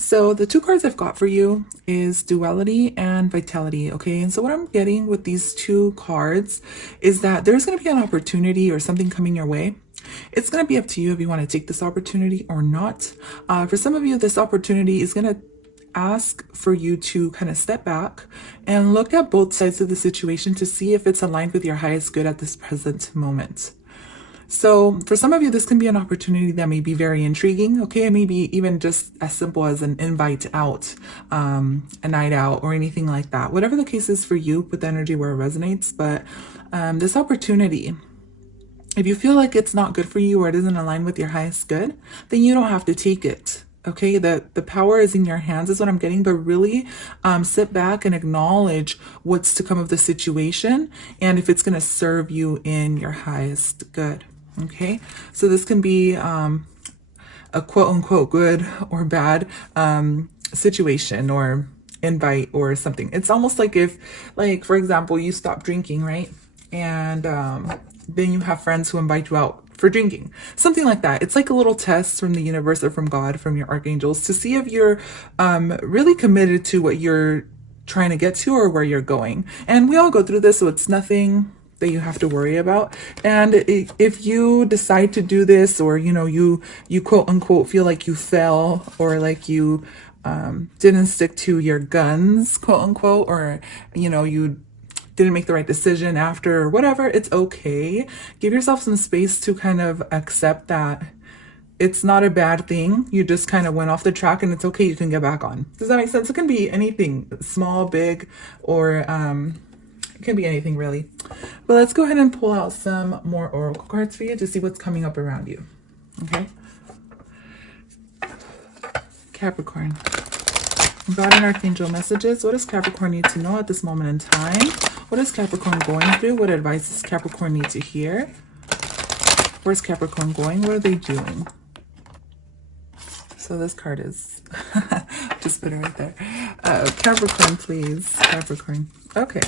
So the two cards I've got for you is duality and vitality, okay? And so what I'm getting with these two cards is that there's going to be an opportunity or something coming your way. It's going to be up to you if you want to take this opportunity or not. For some of you, this opportunity is going to ask for you to kind of step back and look at both sides of the situation to see if it's aligned with your highest good at this present moment. So for some of you, this can be an opportunity that may be very intriguing. Okay, it may be even just as simple as an invite out, a night out, or anything like that. Whatever the case is for you, put the energy where it resonates. But this opportunity, if you feel like it's not good for you or it doesn't align with your highest good, then you don't have to take it. Okay, the power is in your hands is what I'm getting, but really sit back and acknowledge what's to come of the situation and if it's going to serve you in your highest good. Okay, so this can be a quote unquote good or bad situation or invite or something. It's almost like if, like, for example, you stop drinking, right? And then you have friends who invite you out for drinking, something like that. It's like a little test from the universe or from God, from your archangels, to see if you're really committed to what you're trying to get to or where you're going. And we all go through this, so it's nothing that you have to worry about. And if you decide to do this, or you quote unquote feel like you fell, or like you didn't stick to your guns, quote unquote, or you didn't make the right decision after, or whatever, it's okay. Give yourself some space to kind of accept that it's not a bad thing. You just kind of went off the track, and it's okay. You can get back on. Does that make sense? It can be anything, small, big, or it can be anything really. But let's go ahead and pull out some more oracle cards for you to see what's coming up around you. Okay. Capricorn. God and Archangel messages. What does Capricorn need to know at this moment in time? What is Capricorn going through? What advice does Capricorn need to hear? Where's Capricorn going? What are they doing? So this card is just put it right there. Capricorn, please. Capricorn. Okay.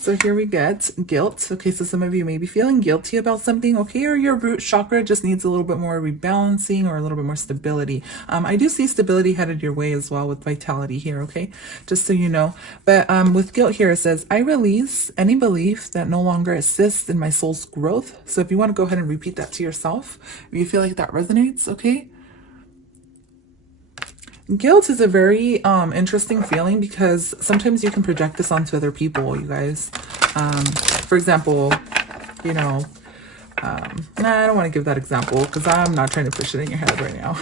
So here we get guilt. Okay, so some of you may be feeling guilty about something, okay, or your root chakra just needs a little bit more rebalancing or a little bit more stability. I do see stability headed your way as well with vitality here, okay, just so you know. But with guilt here, it says, I release any belief that no longer assists in my soul's growth. So if you want to go ahead and repeat that to yourself, if you feel like that resonates, okay. Guilt is a very interesting feeling because sometimes you can project this onto other people, you guys. For example, nah, I don't want to give that example because I'm not trying to push it in your head right now.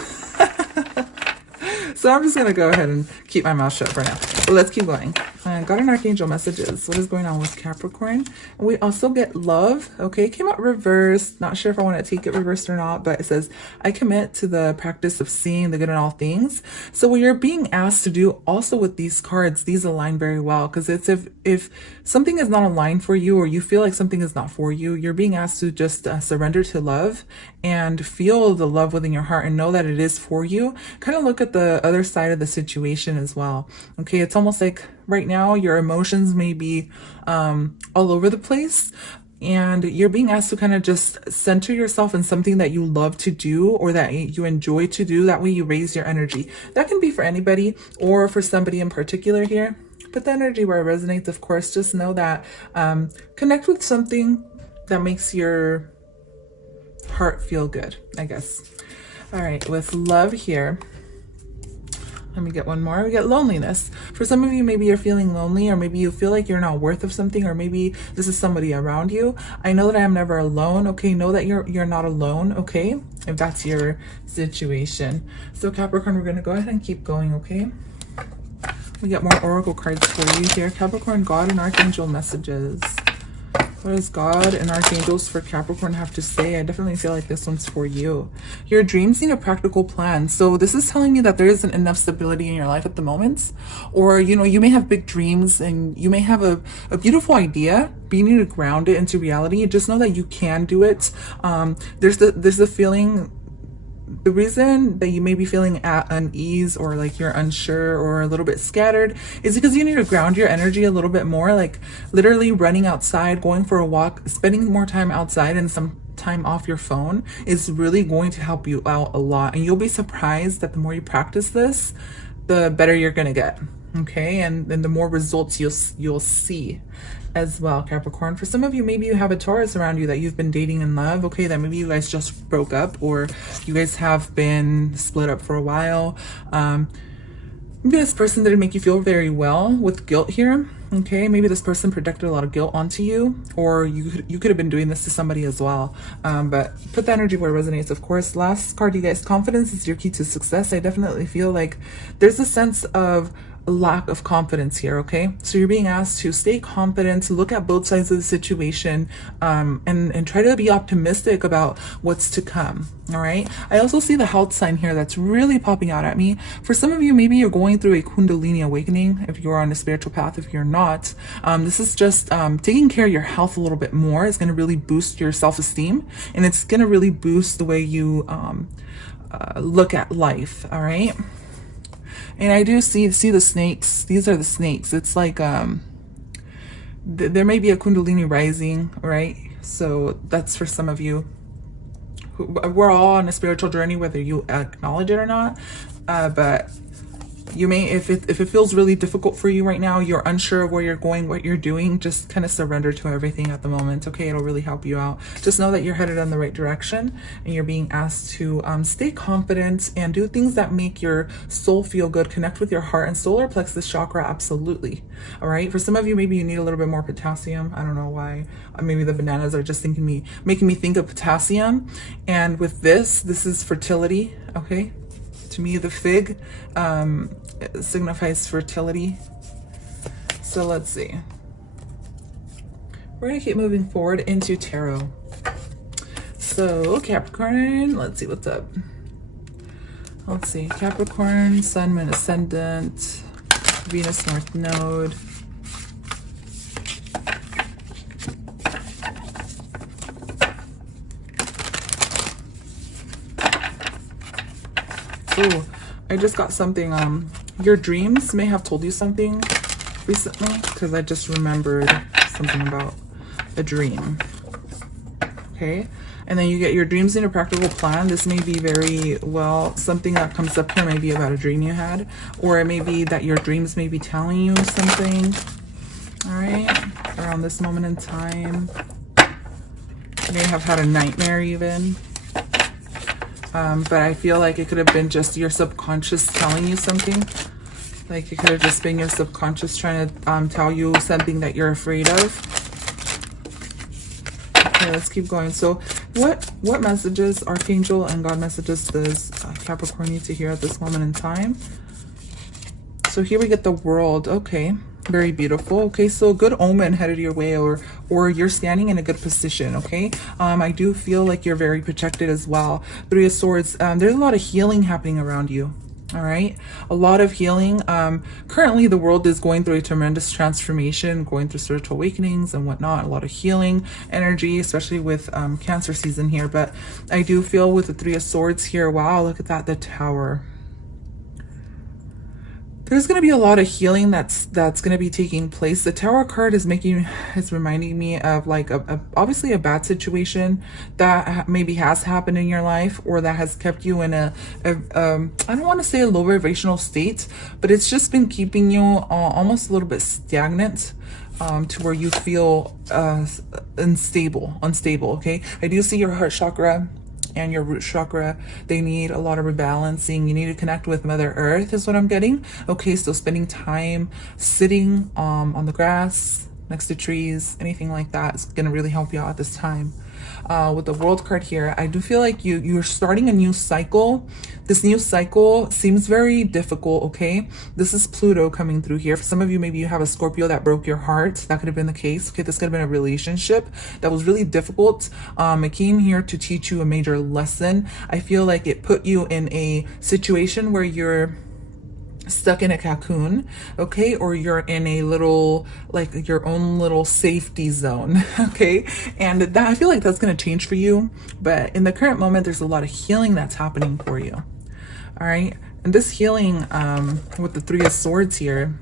So I'm just going to go ahead and keep my mouth shut for now. But let's keep going. God and Archangel messages. What is going on with Capricorn? And we also get love. Okay, it came out reversed. Not sure if I want to take it reversed or not, but it says, I commit to the practice of seeing the good in all things. So what you're being asked to do also with these cards, these align very well, because it's if something is not aligned for you, or you feel like something is not for you, you're being asked to just surrender to love and feel the love within your heart and know that it is for you. Kind of look at the other side of the situation as well. Okay, it's almost like right now your emotions may be all over the place, and you're being asked to kind of just center yourself in something that you love to do or that you enjoy to do. That way you raise your energy. That can be for anybody or for somebody in particular here. Put the energy where it resonates, of course. Just know that connect with something that makes your heart feel good, I guess. All right, with love here, let me get one more. We get loneliness. For some of you, maybe you're feeling lonely, or maybe you feel like you're not worth of something, or maybe this is somebody around you. I know that I am never alone. Okay, know that you're not alone. Okay, if that's your situation. So Capricorn, we're gonna go ahead and keep going. Okay, we get more oracle cards for you here. Capricorn, God and Archangel messages. What does God and Archangels for Capricorn have to say? I definitely feel like this one's for you. Your dreams need a practical plan. So this is telling me that there isn't enough stability in your life at the moment. Or, you may have big dreams and you may have a beautiful idea, but you need to ground it into reality. Just know that you can do it. There's the feeling. The reason that you may be feeling at unease or like you're unsure or a little bit scattered is because you need to ground your energy a little bit more, like literally running outside, going for a walk, spending more time outside in some time off your phone is really going to help you out a lot. And you'll be surprised that the more you practice this, the better you're gonna get. Okay, and then the more results you'll see as well, Capricorn. For some of you, maybe you have a Taurus around you that you've been dating in love. Okay, that maybe you guys just broke up, or you guys have been split up for a while. Maybe this person didn't make you feel very well with guilt here. Okay, maybe this person projected a lot of guilt onto you, or you could have been doing this to somebody as well. But put the energy where it resonates, of course. Last card, you guys, confidence is your key to success. I definitely feel like there's a sense of lack of confidence here. Okay, so you're being asked to stay confident, look at both sides of the situation, and try to be optimistic about what's to come. All right, I also see the health sign here that's really popping out at me. For some of you, maybe you're going through a Kundalini awakening if you're on a spiritual path. If you're not, this is just taking care of your health a little bit more. It's going to really boost your self-esteem, and it's going to really boost the way you look at life. All right. And I do see the snakes. These are the snakes. It's like there may be a Kundalini rising, right? So that's for some of you. We're all on a spiritual journey, whether you acknowledge it or not. But you may, if it feels really difficult for you right now, you're unsure of where you're going, what you're doing, just kind of surrender to everything at the moment. Okay, it'll really help you out. Just know that you're headed in the right direction, and you're being asked to stay confident and do things that make your soul feel good. Connect with your heart and solar plexus chakra. Absolutely. All right. For some of you, maybe you need a little bit more potassium. I don't know why. Maybe the bananas are just making me think of potassium. And with this is fertility. Okay. To me, the fig signifies fertility. So let's see. We're going to keep moving forward into tarot. So Capricorn, let's see what's up. Let's see. Capricorn, Sun, Moon, Ascendant, Venus, North Node. Oh, I just got something. Your dreams may have told you something recently, because I just remembered something about a dream. Okay, and then you get your dreams in a practical plan. This may be very well, something that comes up here may be about a dream you had, or it may be that your dreams may be telling you something. All right, around this moment in time, you may have had a nightmare even. But I feel like it could have been just your subconscious telling you something. Like it could have just been your subconscious trying to tell you something that you're afraid of. Okay, let's keep going. So what messages, Archangel and God messages, does Capricorn need to hear at this moment in time? So here we get the World. Okay, very beautiful. Okay, so good omen headed your way, or you're standing in a good position. Okay, I do feel like you're very protected as well. Three of Swords. There's a lot of healing happening around you. All right, a lot of healing. Currently the world is going through a tremendous transformation, going through spiritual awakenings and whatnot. A lot of healing energy, especially with Cancer season here. But I do feel with the Three of Swords here, wow, look at that, the Tower. There's going to be a lot of healing that's going to be taking place. The Tower card is reminding me of like obviously a bad situation that maybe has happened in your life, or that has kept you in I don't want to say a low vibrational state, but it's just been keeping you almost a little bit stagnant, to where you feel unstable. Okay, I do see your heart chakra and your root chakra, they need a lot of rebalancing. You need to connect with Mother Earth is what I'm getting. Okay, so spending time sitting on the grass, next to trees, anything like that is going to really help you out at this time. With the World card here, I do feel like you're starting a new cycle. This new cycle seems very difficult. Okay, this is Pluto coming through here. For some of you, maybe you have a Scorpio that broke your heart. That could have been the case. Okay, this could have been a relationship that was really difficult. It came here to teach you a major lesson. I feel like it put you in a situation where you're stuck in a cocoon, okay, or you're in a little, like your own little safety zone. Okay, and that, I feel like that's going to change for you, but in the current moment there's a lot of healing that's happening for you. All right, and this healing with the Three of Swords here,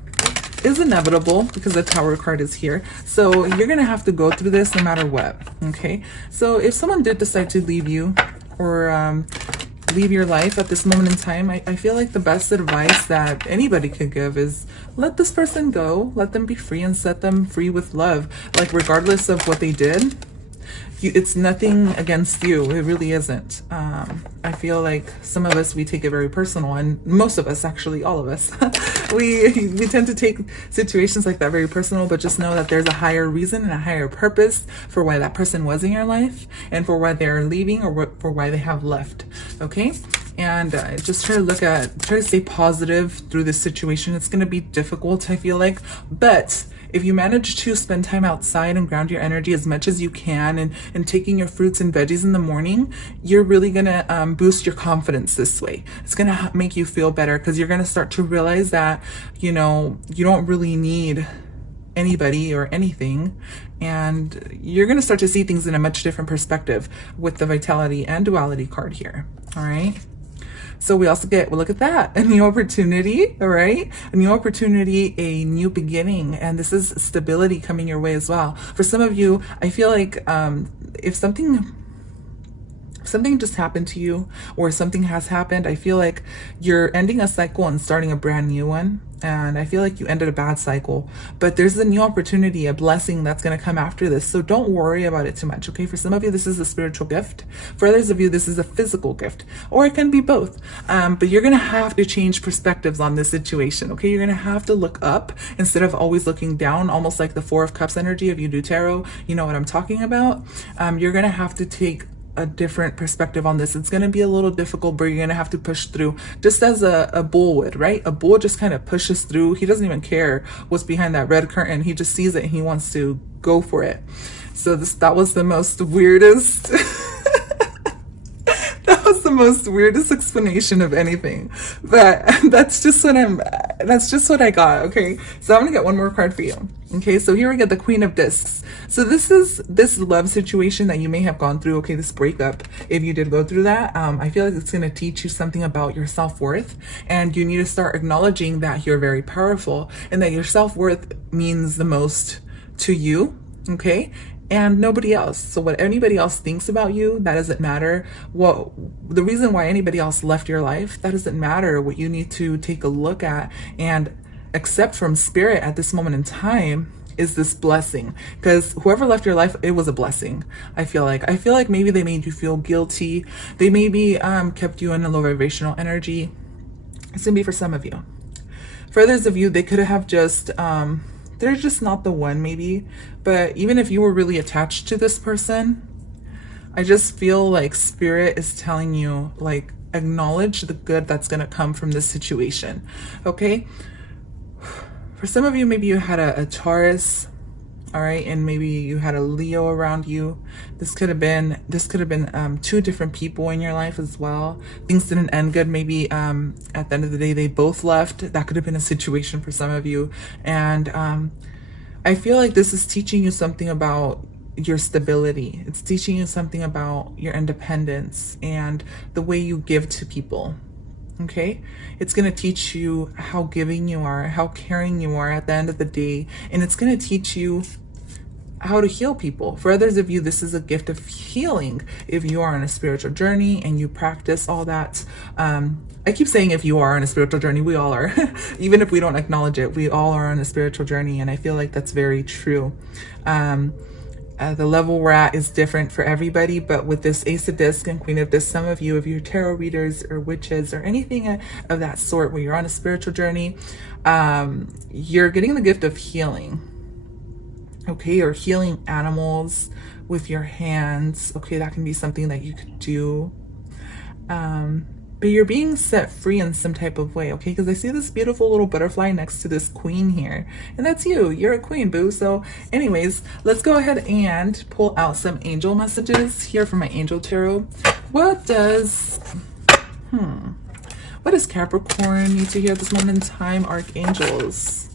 is inevitable because the Tower card is here. So you're going to have to go through this no matter what. Okay. So if someone did decide to leave you or leave your life at this moment in time, I feel like the best advice that anybody could give is let this person go, let them be free, and set them free with love. Like, regardless of what they did, it's nothing against you. It really isn't. I feel like some of us, we take it very personal, and most of us, actually all of us, we tend to take situations like that very personal. But just know that there's a higher reason and a higher purpose for why that person was in your life, and for why they're leaving, or for why they have left. Okay. And just try to stay positive through this situation. It's going to be difficult, I feel like, but if you manage to spend time outside and ground your energy as much as you can, and taking your fruits and veggies in the morning, you're really going to boost your confidence this way. It's going to make you feel better, because you're going to start to realize that, you know, you don't really need anybody or anything, and you're going to start to see things in a much different perspective with the Vitality and Duality card here. All right. So we also get, well, look at that, a new opportunity, all right? A new opportunity, a new beginning, and this is stability coming your way as well. For some of you, I feel like if something just happened to you, or something has happened, I feel like you're ending a cycle and starting a brand new one. And I feel like you ended a bad cycle, but there's a new opportunity, a blessing that's going to come after this. So don't worry about it too much. Okay. For some of you, this is a spiritual gift. For others of you, this is a physical gift, or it can be both. But you're going to have to change perspectives on this situation. Okay. You're going to have to look up instead of always looking down, almost like the Four of Cups energy. If you do tarot, you know what I'm talking about. You're going to have to take a different perspective on this. It's going to be a little difficult, but you're going to have to push through, just as a bull would, right? A bull just kind of pushes through. He doesn't even care what's behind that red curtain. He just sees it and he wants to go for it. So that was the most weirdest that was the most weirdest explanation of anything, but that's just what I got. Okay, so I'm gonna get one more card for you. Okay, so here we get the Queen of Discs. So this is this love situation that you may have gone through. Okay, this breakup, if you did go through that, I feel like it's going to teach you something about your self-worth, and you need to start acknowledging that you're very powerful and that your self-worth means the most to you. Okay, and nobody else. So what anybody else thinks about you, that doesn't matter. The reason why anybody else left your life, that doesn't matter. What you need to take a look at and accept from spirit at this moment in time is this blessing, because whoever left your life, it was a blessing. I feel like maybe they made you feel guilty. They maybe kept you in a low vibrational energy. It's gonna be for some of you. For others of you, they could have just they're just not the one, maybe. But even if you were really attached to this person, I just feel like spirit is telling you, like, acknowledge the good that's going to come from this situation. Okay. For some of you, maybe you had a Taurus, all right, and maybe you had a Leo around you. This could have been two different people in your life as well. Things didn't end good. Maybe at the end of the day, they both left. That could have been a situation for some of you. And I feel like this is teaching you something about your stability. It's teaching you something about your independence and the way you give to people. Okay, it's going to teach you how giving you are, how caring you are at the end of the day, and it's going to teach you how to heal people. For others of you, this is a gift of healing. If you are on a spiritual journey and you practice all that, I keep saying if you are on a spiritual journey, we all are. Even if we don't acknowledge it, we all are on a spiritual journey, and I feel like that's very true. The level we're at is different for everybody, but with this Ace of Discs and Queen of Discs, some of you, if you're tarot readers or witches or anything of that sort, where you're on a spiritual journey, you're getting the gift of healing. Okay, or healing animals with your hands. Okay, that can be something that you could do. But you're being set free in some type of way, okay? Because I see this beautiful little butterfly next to this queen here. And that's you. You're a queen, boo. So anyways, let's go ahead and pull out some angel messages here from my angel tarot. What does Capricorn need to hear at this moment in time, archangels?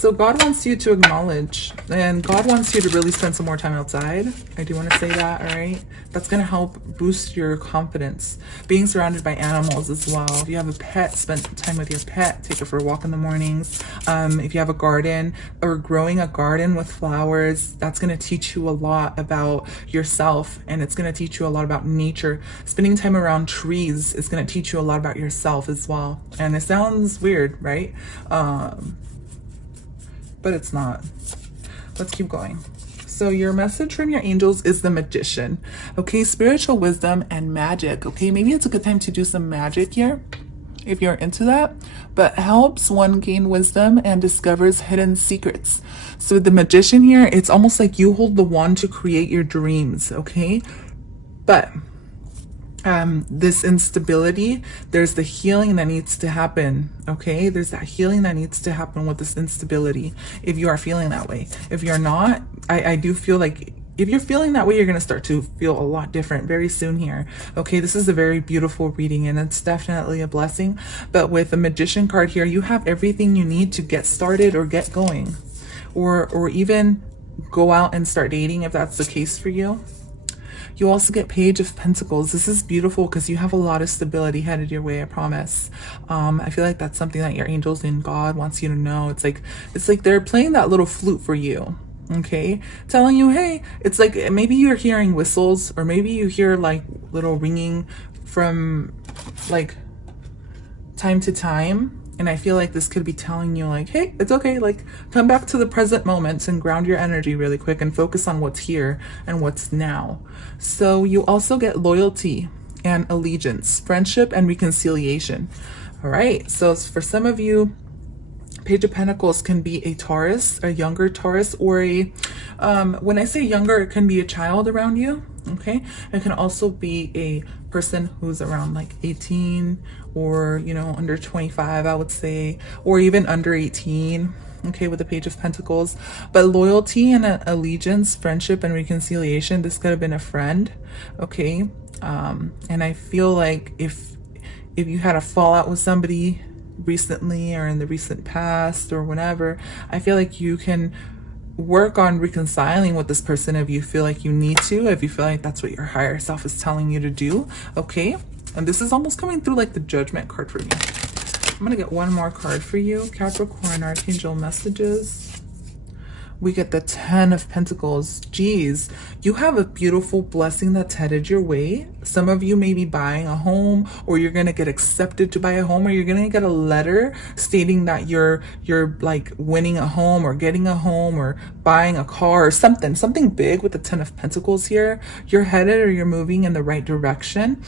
So God wants you to acknowledge, and God wants you to really spend some more time outside. I do want to say that, all right? That's going to help boost your confidence. Being surrounded by animals as well. If you have a pet, spend time with your pet. Take it for a walk in the mornings. If you have a garden or growing a garden with flowers, that's going to teach you a lot about yourself, and it's going to teach you a lot about nature. Spending time around trees is going to teach you a lot about yourself as well. And it sounds weird, right? But it's not. Let's keep going. So your message from your angels is the Magician. Okay, spiritual wisdom and magic. Okay, maybe it's a good time to do some magic here if you're into that, but helps one gain wisdom and discovers hidden secrets. So the Magician here, it's almost like you hold the wand to create your dreams. Okay, but this instability, there's the healing that needs to happen. Okay, there's that healing that needs to happen with this instability if you are feeling that way. If you're not, I do feel like if you're feeling that way, you're going to start to feel a lot different very soon here. Okay, this is a very beautiful reading, and it's definitely a blessing. But with the Magician card here, you have everything you need to get started or get going, or even go out and start dating if that's the case for you. You also get Page of Pentacles. This is beautiful because you have a lot of stability headed your way, I promise. I feel like that's something that your angels and God wants you to know. It's like they're playing that little flute for you. Okay, telling you, hey, it's like maybe you're hearing whistles, or maybe you hear like little ringing from like time to time. And I feel like this could be telling you like, hey, it's okay. Like, come back to the present moments and ground your energy really quick and focus on what's here and what's now. So you also get loyalty and allegiance, friendship and reconciliation. All right. So for some of you, Page of Pentacles can be a Taurus, a younger Taurus, or a, when I say younger, it can be a child around you. Okay. It can also be a person who's around like 18 or, you know, under 25, I would say, or even under 18. Okay, with the Page of Pentacles. But loyalty and allegiance, friendship and reconciliation, this could have been a friend. Okay. And I feel like if you had a fallout with somebody recently or in the recent past or whenever, I feel like you can work on reconciling with this person if you feel like you need to, if you feel like that's what your higher self is telling you to do. Okay, and this is almost coming through like the Judgment card for me. I'm gonna get one more card for you, Capricorn Archangel messages. We get the 10 of Pentacles. Geez, you have a beautiful blessing that's headed your way. Some of you may be buying a home, or you're going to get accepted to buy a home, or you're going to get a letter stating that you're like winning a home or getting a home or buying a car or something big with the 10 of Pentacles here. You're headed or you're moving in the right direction.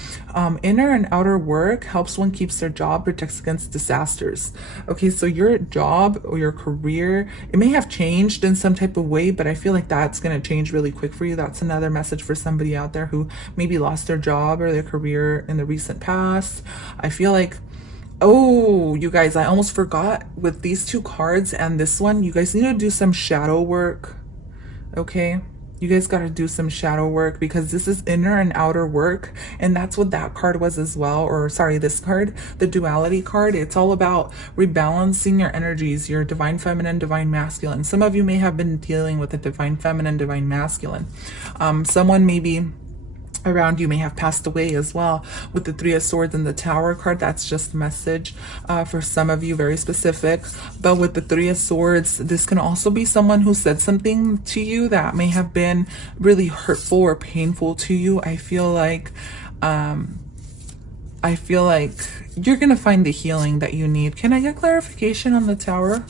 Inner and outer work helps one keeps their job, protects against disasters. Okay, so your job or your career, it may have changed in some type of way, but I feel like that's going to change really quick for you. That's another message for somebody out there who maybe lost their job or their career in the recent past. I feel like, oh, you guys, I almost forgot with these two cards and this one, you guys need to do some shadow work. Okay, you guys got to do some shadow work because this is inner and outer work, and that's what that card was as well. Or sorry, this card, the duality card, it's all about rebalancing your energies, your divine feminine, divine masculine. Some of you may have been dealing with a divine feminine, divine masculine. Someone maybe around you may have passed away as well. With the 3 of Swords and the Tower card, that's just a message for some of you, very specific. But with the 3 of Swords, this can also be someone who said something to you that may have been really hurtful or painful to you. I feel like you're gonna find the healing that you need. Can I get clarification on the Tower?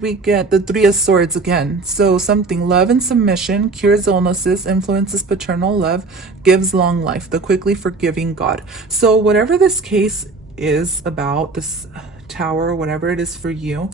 We get the 3 of Swords again. So something, love and submission, cures illnesses, influences paternal love, gives long life, the quickly forgiving God. So whatever this case is about, this Tower, whatever it is for you,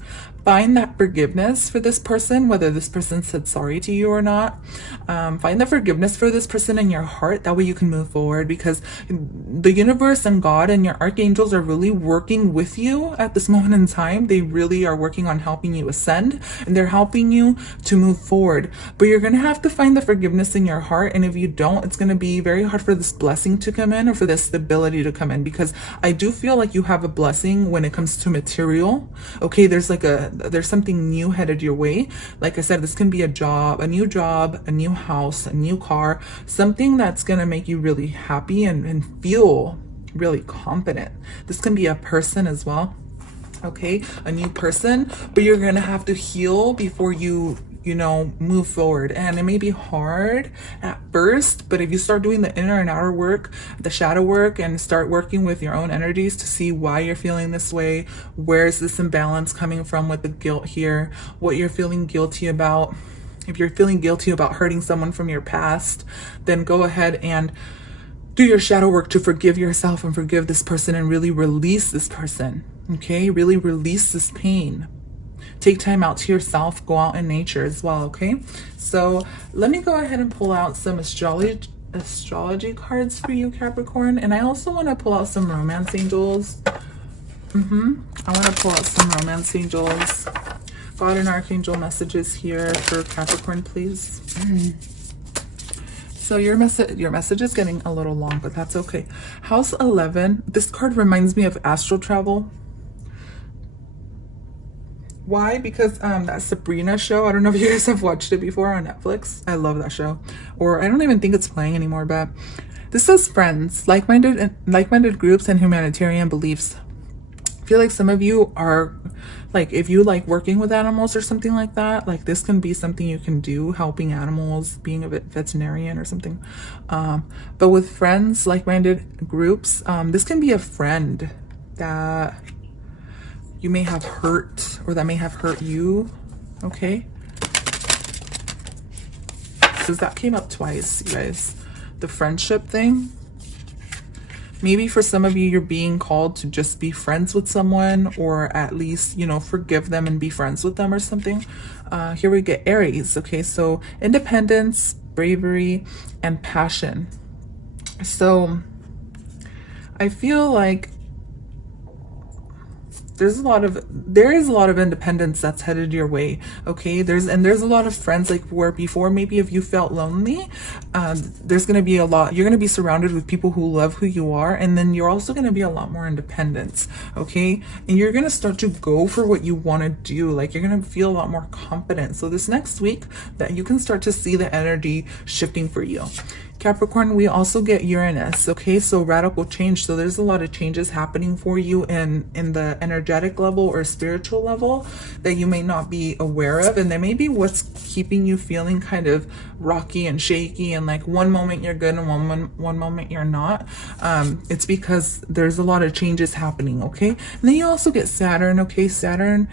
find that forgiveness for this person, whether this person said sorry to you or not. Find the forgiveness for this person in your heart. That way you can move forward, because the universe and God and your archangels are really working with you at this moment in time. They really are working on helping you ascend, and they're helping you to move forward. But you're going to have to find the forgiveness in your heart. And if you don't, it's going to be very hard for this blessing to come in, or for this stability to come in, because I do feel like you have a blessing when it comes to material. Okay, there's something new headed your way. Like I said, this can be a new house, a new car, something that's gonna make you really happy and feel really confident. This can be a person as well. Okay, a new person, but you're gonna have to heal before you move forward. And it may be hard at first, but if you start doing the inner and outer work, the shadow work, and start working with your own energies to see why you're feeling this way, where is this imbalance coming from with the guilt here, what you're feeling guilty about. If you're feeling guilty about hurting someone from your past, then go ahead and do your shadow work to forgive yourself and forgive this person and really release this person. Okay, really release this pain. Take time out to yourself, go out in nature as well. Okay, so let me go ahead and pull out some astrology cards for you, Capricorn. And I also want to pull out some romance angels. I want to pull out some romance angels. God and archangel messages here for Capricorn, please. So your message is getting a little long, but that's okay. House 11. This card reminds me of astral travel. Why? Because that Sabrina show, I don't know if you guys have watched it before on Netflix. I love that show. Or I don't even think it's playing anymore, but this says friends, like-minded groups, and humanitarian beliefs. I feel like some of you are, like, if you like working with animals or something like that, like this can be something you can do, helping animals, being a veterinarian or something. But with friends, like-minded groups, this can be a friend that you may have hurt, or that may have hurt you. Okay, so that came up twice, you guys. The friendship thing. Maybe for some of you, you're being called to just be friends with someone, or at least, forgive them and be friends with them or something. Here we get Aries. Okay, so independence, bravery, and passion. So I feel like there is a lot of independence that's headed your way. Okay, there's a lot of friends, like where before maybe if you felt lonely, there's going to be a lot, you're going to be surrounded with people who love who you are, and then you're also going to be a lot more independence. Okay, and you're going to start to go for what you want to do. Like you're going to feel a lot more confident. So this next week, that you can start to see the energy shifting for you. Capricorn, we also get Uranus. Okay, so radical change. So there's a lot of changes happening for you in the energetic level or spiritual level that you may not be aware of, and that may be what's keeping you feeling kind of rocky and shaky, and like one moment you're good and one moment you're not. It's because there's a lot of changes happening. Okay, and then you also get Saturn. Okay, Saturn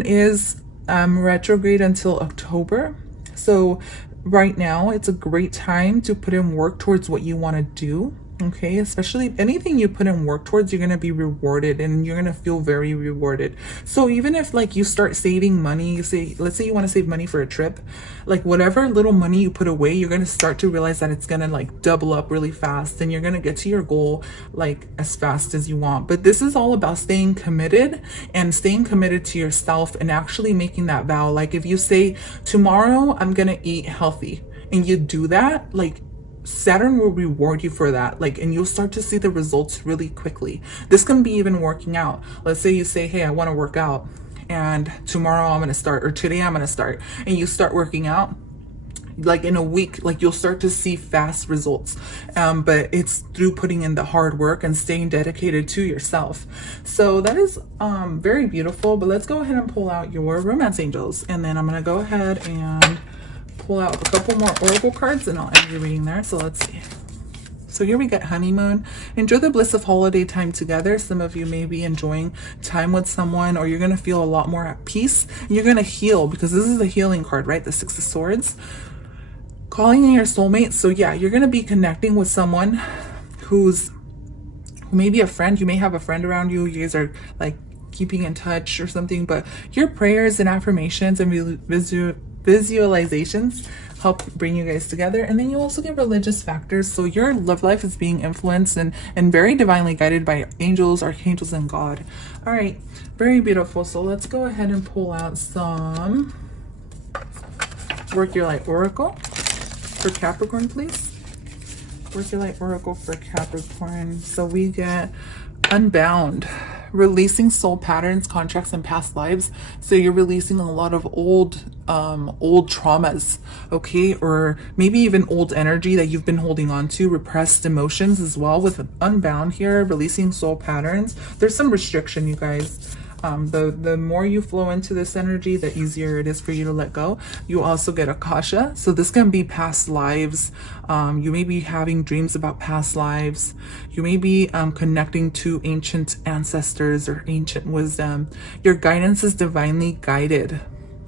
is retrograde until October. So right now, it's a great time to put in work towards what you want to do. Okay, especially anything you put in work towards, you're going to be rewarded, and you're going to feel very rewarded. So even if like you start saving money, let's say you want to save money for a trip, like whatever little money you put away, you're going to start to realize that it's going to like double up really fast, and you're going to get to your goal like as fast as you want. But this is all about staying committed to yourself, and actually making that vow. Like if you say, tomorrow I'm going to eat healthy, and you do that, like Saturn will reward you for that, like, and you'll start to see the results really quickly. This can be even working out. Let's say you say, hey, I want to work out, and tomorrow I'm going to start, or today I'm going to start, and you start working out. Like in a week, like you'll start to see fast results. But it's through putting in the hard work and staying dedicated to yourself. So that is very beautiful. But let's go ahead and pull out your romance angels, and then I'm going to go ahead and pull out a couple more oracle cards, and I'll end your reading there. So let's see. So here we get honeymoon. Enjoy the bliss of holiday time together. Some of you may be enjoying time with someone, or you're going to feel a lot more at peace, and you're going to heal, because this is a healing card, right? The Six of Swords. Calling in your soulmate. So yeah, you're going to be connecting with someone who may be a friend. You may have a friend around you. You guys are like keeping in touch or something, but your prayers and affirmations and visualizations help bring you guys together. And then you also get religious factors, so your love life is being influenced and very divinely guided by angels, archangels, and God. All right, very beautiful. So let's go ahead and pull out some Work Your Light Oracle for Capricorn, please. Work Your Light Oracle for Capricorn. So we get Unbound, releasing soul patterns, contracts, and past lives. So you're releasing a lot of old traumas, okay, or maybe even old energy that you've been holding on to, repressed emotions as well. With Unbound here, releasing soul patterns, there's some restriction, you guys. The more you flow into this energy, the easier it is for you to let go. You also get Akasha. So this can be past lives. You may be having dreams about past lives. You may be connecting to ancient ancestors or ancient wisdom. Your guidance is divinely guided.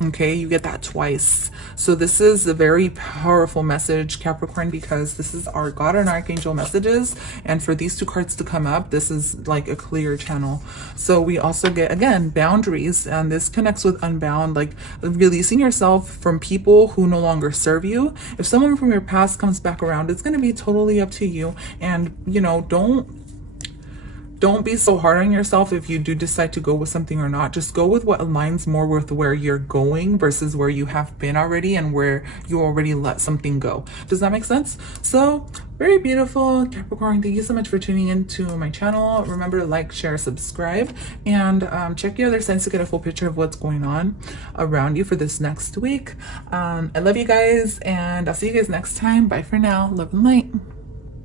Okay, you get that twice. So this is a very powerful message, Capricorn, because this is our God and Archangel messages. And for these two cards to come up, this is like a clear channel. So we also get, again, boundaries. And this connects with Unbound, like releasing yourself from people who no longer serve you. If someone from your past comes back around, it's going to be totally up to you. And, you know, don't be so hard on yourself if you do decide to go with something or not. Just go with what aligns more with where you're going versus where you have been already and where you already let something go. Does that make sense? So very beautiful, Capricorn. Thank you so much for tuning into my channel. Remember to like, share, subscribe, and check your other signs to get a full picture of what's going on around you for this next week. I love you guys, and I'll see you guys next time. Bye for now. Love and light.